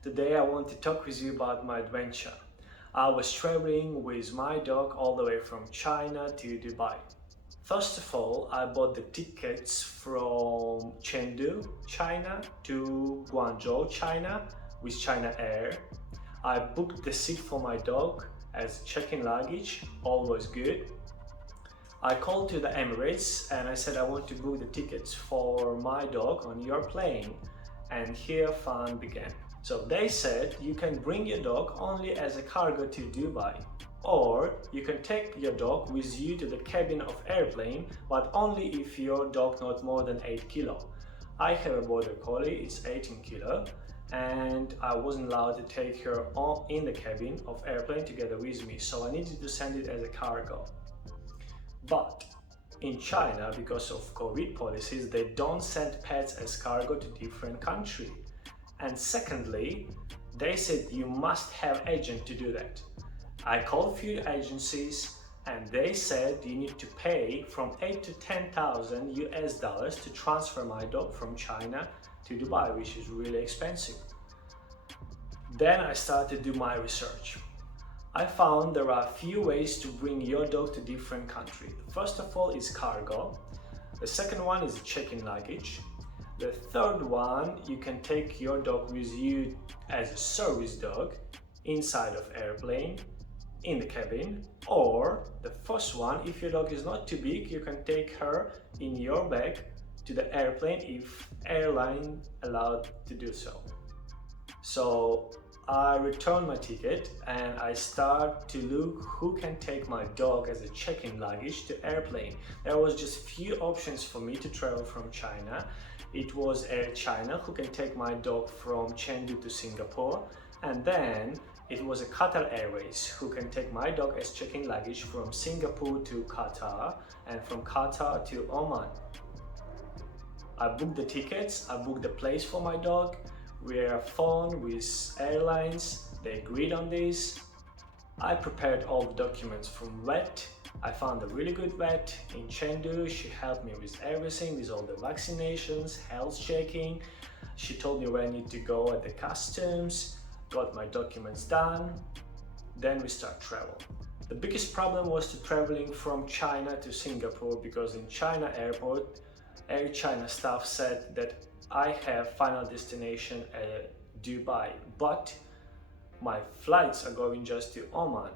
Today I want to talk with you about my adventure. I was traveling with my dog all the way from China to Dubai. First of all, I bought the tickets from Chengdu, China to Guangzhou, China with China Air. I booked the seat for my dog as check-in luggage, all was good. I called to the Emirates and I said I want to book the tickets for my dog on your plane, and here fun began. So they said you can bring your dog only as a cargo to Dubai, or you can take your dog with you to the cabin of airplane, but only if your dog not more than 8 kilo. I have a border collie, it's 18 kilo, and I wasn't allowed to take her on in the cabin of airplane together with me, so I needed to send it as a cargo. But in China, because of COVID policies, they don't send pets as cargo to different countries. And secondly, they said you must have agent to do that. I called few agencies and they said you need to pay from 8 to 10,000 US dollars to transfer my dog from China to Dubai, which is really expensive. Then I started to do my research. I found there are a few ways to bring your dog to different countries. First of all is cargo. The second one is check-in luggage. The third one, you can take your dog with you as a service dog inside of airplane, in the cabin. Or the first one, if your dog is not too big, you can take her in your bag to the airplane if airline allowed to do so. So I returned my ticket and I start to look who can take my dog as a check-in luggage to airplane. There was just few options for me to travel from China. It was Air China who can take my dog from Chengdu to Singapore, and then it was a Qatar Airways who can take my dog as check-in luggage from Singapore to Qatar and from Qatar to Oman. I booked the tickets, I booked the place for my dog. We are phoned with airlines, they agreed on this. I prepared all the documents from vet. I found a really good vet in Chengdu. She helped me with everything, with all the vaccinations, health checking. She told me where I need to go at the customs, got my documents done. Then we start travel. The biggest problem was to traveling from China to Singapore, because in China airport, Air China staff said that I have final destination at Dubai, but my flights are going just to Oman.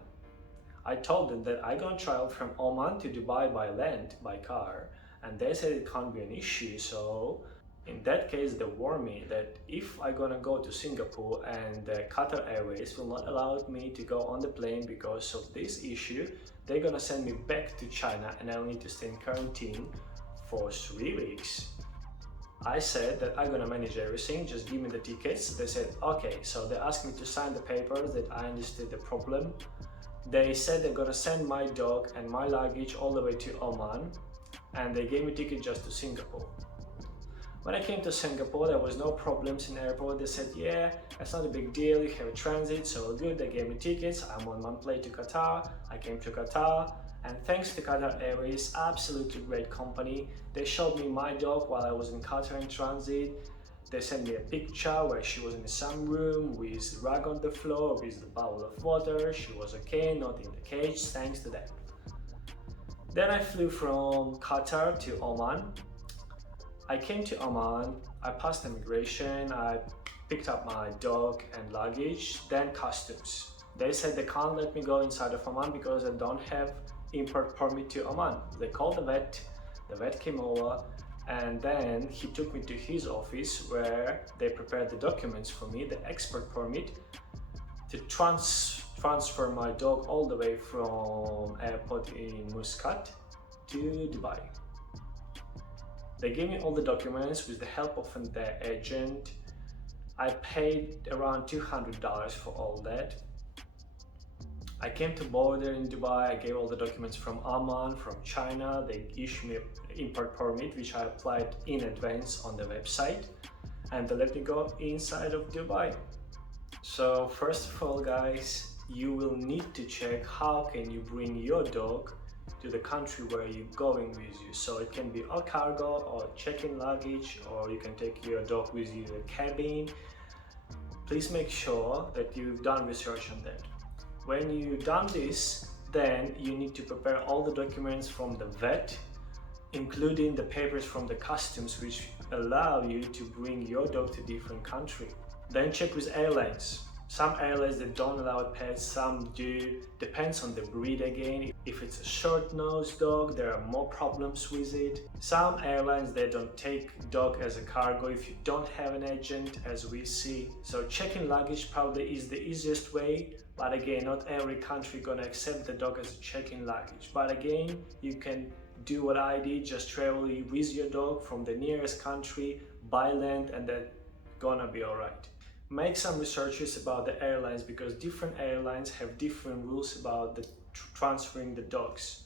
I told them that I'm gonna travel from Oman to Dubai by land, by car, and they said it can't be an issue. So in that case, they warned me that if I'm gonna go to Singapore and the Qatar Airways will not allow me to go on the plane because of this issue, they're gonna send me back to China and I'll need to stay in quarantine for 3 weeks. I said that I'm gonna manage everything, just give me the tickets. They said, okay, so they asked me to sign the papers that I understood the problem. They said they're gonna send my dog and my luggage all the way to Oman, and they gave me ticket just to Singapore. When I came to Singapore, there was no problems in airport. They said, yeah, that's not a big deal, you have a transit, so good. They gave me tickets, I'm on one plane to Qatar. I came to Qatar, and thanks to Qatar Airways, absolutely great company. They showed me my dog while I was in Qatar in transit. They sent me a picture where she was in some room with rug on the floor, with a bowl of water. She was okay, not in the cage, thanks to that. Then I flew from Qatar to Oman. I came to Oman, I passed immigration, I picked up my dog and luggage, then customs. They said they can't let me go inside of Oman because I don't have import permit to Oman. They called the vet came over, and then he took me to his office where they prepared the documents for me, the export permit, to transfer my dog all the way from airport in Muscat to Dubai. They gave me all the documents with the help of their agent. I paid around $200 for all that. I came to border in Dubai, I gave all the documents from Oman, from China. They issued me an import permit, which I applied in advance on the website, and they let me go inside of Dubai. So first of all, guys, you will need to check how can you bring your dog to the country where you're going with you. So it can be a cargo or check-in luggage, or you can take your dog with you in the cabin. please make sure that you've done research on that. When you've done this, then you need to prepare all the documents from the vet, including the papers from the customs which allow you to bring your dog to different country. Then check with airlines. Some airlines that don't allow pets, some do. Depends on the breed again. If it's a short-nosed dog, there are more problems with it. Some airlines, they don't take dog as a cargo if you don't have an agent, as we see. So checking luggage probably is the easiest way, but again, not every country gonna accept the dog as a check-in luggage. But again, you can do what I did, just travel with your dog from the nearest country by land, and that's gonna be alright. Make some researches about the airlines, because different airlines have different rules about the transferring the dogs.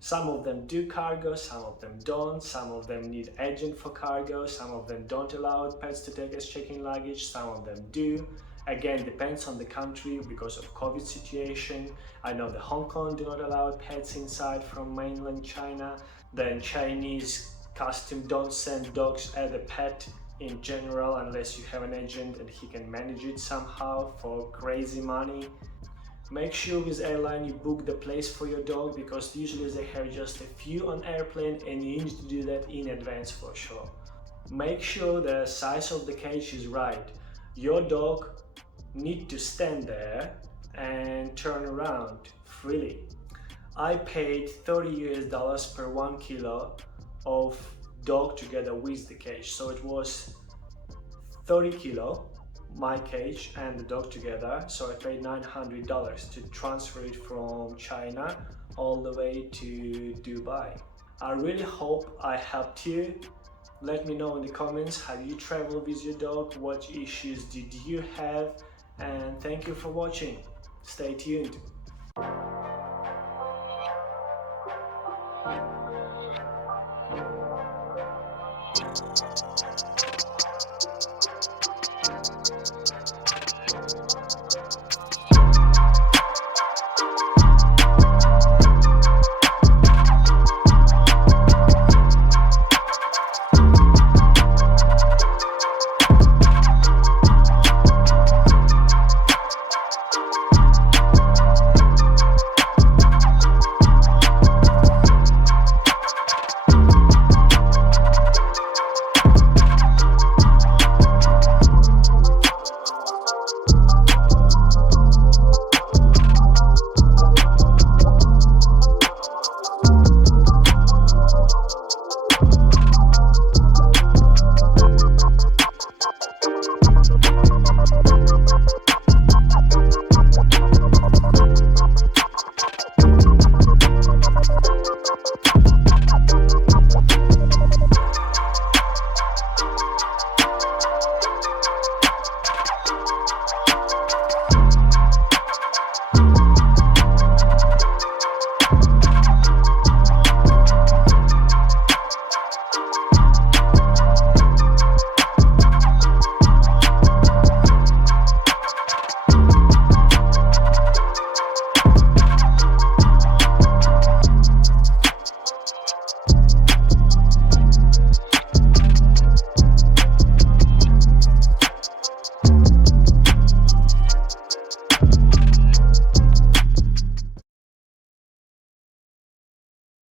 Some of them do cargo, some of them don't, some of them need agent for cargo, some of them don't allow pets to take as check-in luggage, some of them do. Again, depends on the country because of COVID situation. I know the Hong Kong do not allow pets inside from mainland China. Then Chinese custom don't send dogs as a pet in general unless you have an agent and he can manage it somehow for crazy money. Make sure with airline you book the place for your dog, because usually they have just a few on airplane and you need to do that in advance for sure. Make sure the size of the cage is right. Your dog need to stand there and turn around freely. I paid $30 per 1 kilo of dog together with the cage, so it was 30 kilo my cage and the dog together, so I paid $900 to transfer it from China all the way to Dubai. I really hope I helped you. Let me know in the comments how you travel with your dog, what issues did you have, and thank you for watching. Stay tuned.